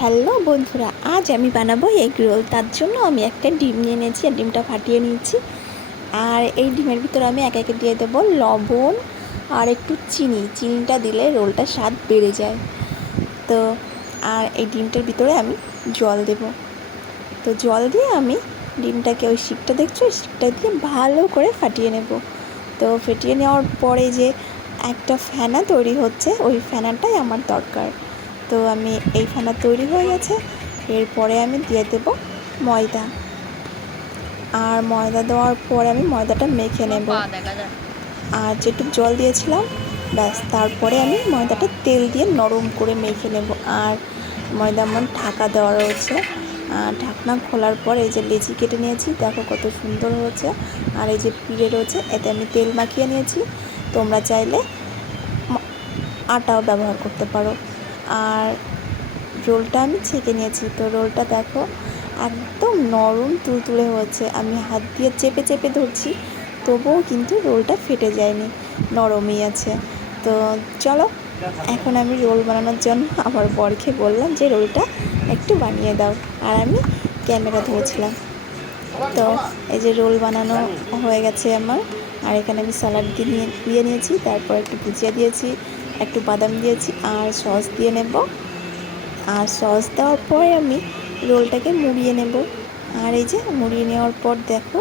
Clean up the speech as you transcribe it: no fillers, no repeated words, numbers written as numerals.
Hello বন্ধুরা, আজ আমি বানাবো এগ রোল। তার জন্য আমি একটা ডিম নিয়ে নিয়েছি আর ডিমটা ফাটিয়ে নিয়েছি। আর এই ডিমের ভিতরে আমি একে একে দিয়ে দেবো লবণ আর একটু চিনিটা দিলে রোলটার স্বাদ বেড়ে যায়। তো আর এই ডিমটার ভিতরে আমি জল দেব। তো জল দিয়ে আমি ডিমটাকে ওই শিকটা দেখছো, ওই শিকটা দিয়ে ভালো করে ফাটিয়ে নেব। তো ফেটিয়ে নেওয়ার পরে যে একটা ফেনা তৈরি হচ্ছে, ওই ফেনাটাই আমার দরকার। তো আমি এই ফেনা তৈরি হয়ে গেছে। এরপরে আমি দিয়ে দেব ময়দা, আর ময়দা দেওয়ার পরে আমি ময়দাটা মেখে নেব। আর যেটুকু জল দিয়েছিলাম ব্যাস, তারপরে আমি ময়দাটা তেল দিয়ে নরম করে মেখে নেব। আর ময়দা আমার ঢাকা দেওয়া রয়েছে। ঢাকনা খোলার পর এই যে লেচি কেটে নিয়েছি, দেখো কত সুন্দর হয়েছে। আর এই যে পিড়ে রয়েছে, এতে আমি তেল মাখিয়ে নিয়েছি। তোমরা চাইলে আটাও ব্যবহার করতে পারো। আর রোলটা আমি ছেঁকে নিয়েছি। তো রোলটা দেখো একদম নরম তুলতুলে হয়েছে। আমি হাত দিয়ে চেপে চেপে ধরছি, তবুও কিন্তু রোলটা ফেটে যায়নি, নরমই আছে। তো চলো, এখন আমি রোল বানানোর জন্য আমার বরকে বললাম যে রোলটা একটু বানিয়ে দাও, আর আমি ক্যামেরা ধরেছিলাম। তো এই যে রোল বানানো হয়ে গেছে আমার। আর এখানে আমি স্যালাড দিয়ে নিয়েছি, তারপর একটু ভুজিয়া দিয়েছি, একটু বাদাম দিয়েছি, আর সস দিয়ে নেব। আর সস দেওয়ার পরে আমি রোলটাকে মুড়িয়ে নেব। আর এই যে মুড়িয়ে নেওয়ার পর দেখো